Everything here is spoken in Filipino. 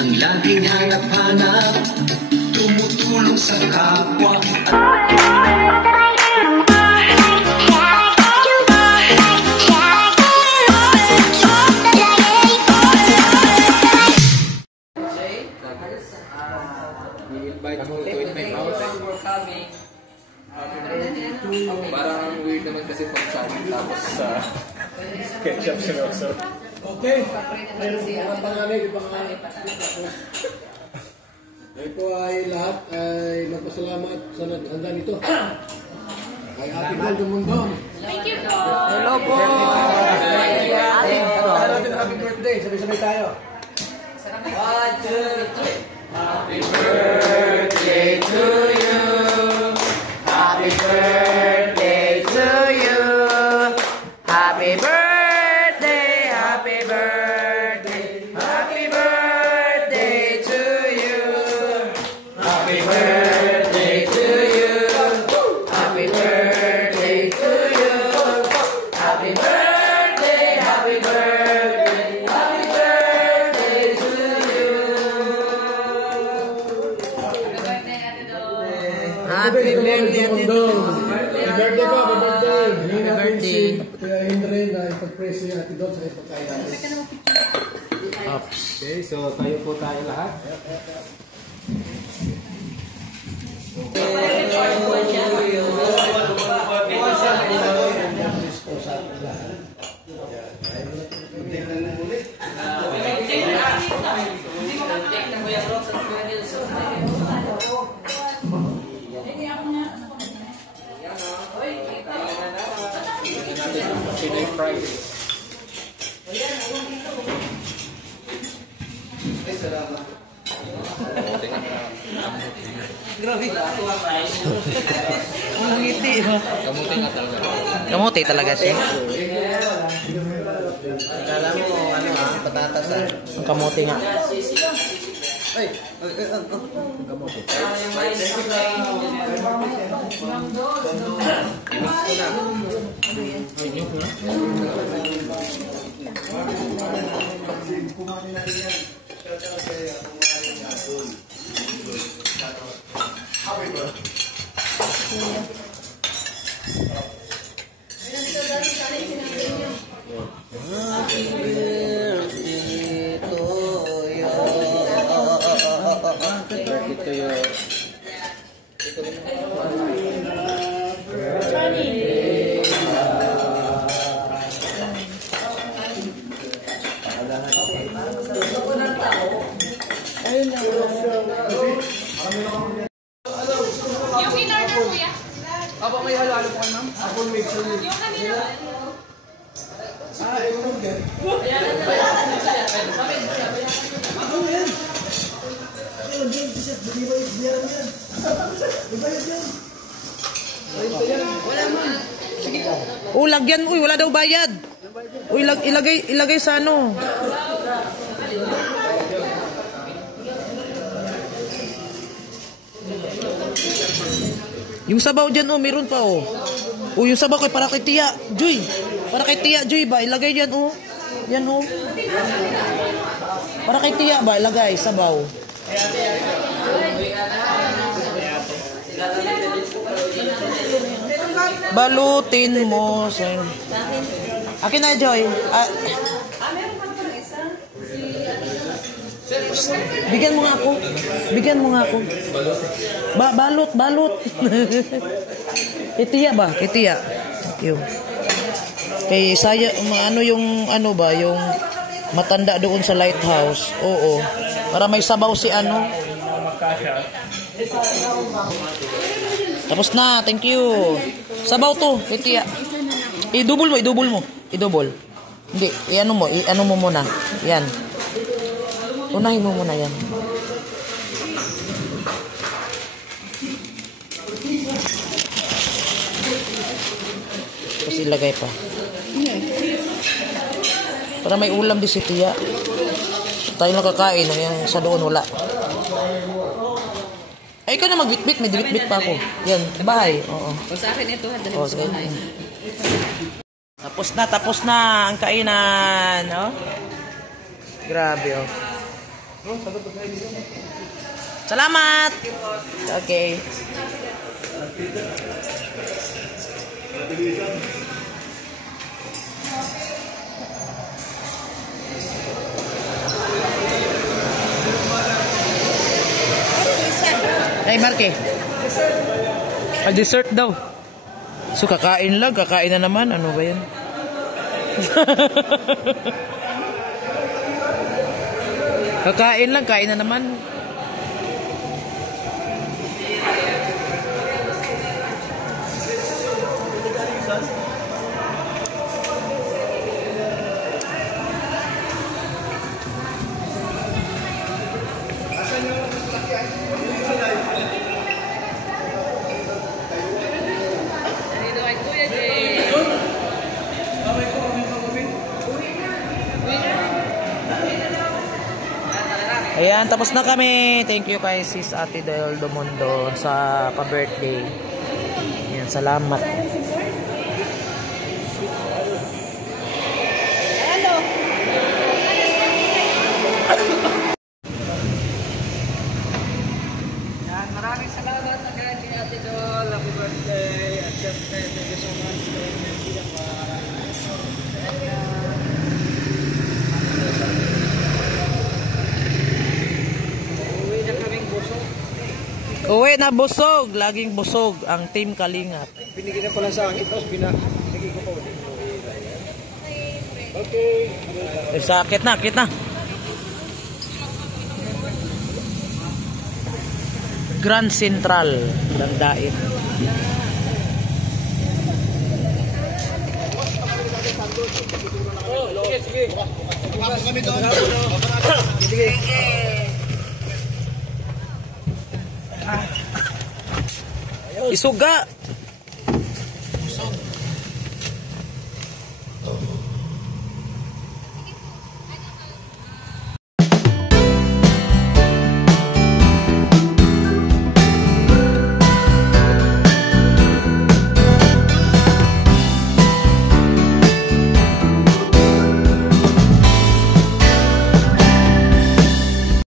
Ang laging hanap-hanap, tumutulong sa kapwa. Parang weird naman kasi pag sa amin tapos sa ketchup seryoso. Okay. Mayroon po mga panganay, di ba nga? Ito ay lahat ay magpasalamat sa naghanda nito. Kay Ate Gold Dumundong. Thank you po! Hello po! Kaya natin happy birthday. Sabay-sabay tayo. 1, 2, 3. Happy birthday to you. Happy birthday to you. Happy birthday, happy birthday, happy birthday to you. Happy birthday to you. Happy birthday to you. Happy birthday, happy birthday, happy birthday to you. Happy birthday, Atido. Happy birthday ko, happy birthday. Happy birthday. Kaya Henry na ipag-praise niya Atido sa ipagkain natin. Okay, so tayo po tayo lahat. Pinoy Friday. Grabe. Ang ngiti ba? Kamuti nga talaga. Kamuti talaga siya. Akala mo, ano patatas Ang kamuti nga. Ay, Kamuti. Yung in-order kuya? Apo, may halalo po ma'am? Apo, may sure. Yung kanina. Yung yan. Lagyan. Uy, wala daw bayad. Uy, ilagay sa ano. Yung sabaw dyan, meron pa, yung sabaw kay para kay Tia Joy. Para kay Tia Joy ba? Ilagay dyan, Yan, Para kay Tia ba? Ilagay, sabaw. Balutin mo. Akin na, Joy. Bigyan mo nga ako. Balot. Kitiya ba? Kitiya. Thank you. Kay saya, yung matanda doon sa lighthouse. Oo. Para may sabaw si Tapos na, thank you. Sabaw to, kitiya. I-double mo. Hindi, i-ano mo muna. Yan. Unahin mo muna yan. Tapos ilagay pa. Para may ulam din si Tia. Tayo lang kakain. Yung sa doon wala. Ay, ikaw na magbitbit. May bitbit pa ako. Yan, bahay. Oo. O sa akin ito, dali Oh, mo sa bahay. Tapos na ang kainan. Oh. Grabe, oh. Salamat! Okay. Ay, Marke. Ay, dessert daw. So, kakain lang. Kakain na naman. Ano ba yan? Kakain lang. Kain na naman. Dito kay Kuya Jay. Ayan, tapos na kami. Thank you kay Sis Ate Del Domundo sa pa-birthday. Ayan, salamat. Yan, maraming salamat again kay Ate Dol. Happy birthday. At syempre, thank you so much kay Energy naman. Uwi na kaming busog. Uwi na busog. Laging busog ang Team Kalingap. Binigyan na pala sa akin, tapos binigay ko pa ulit. Okay. Sakit na, sakit na. Grand Central, Landain. Kami doon. Isuga.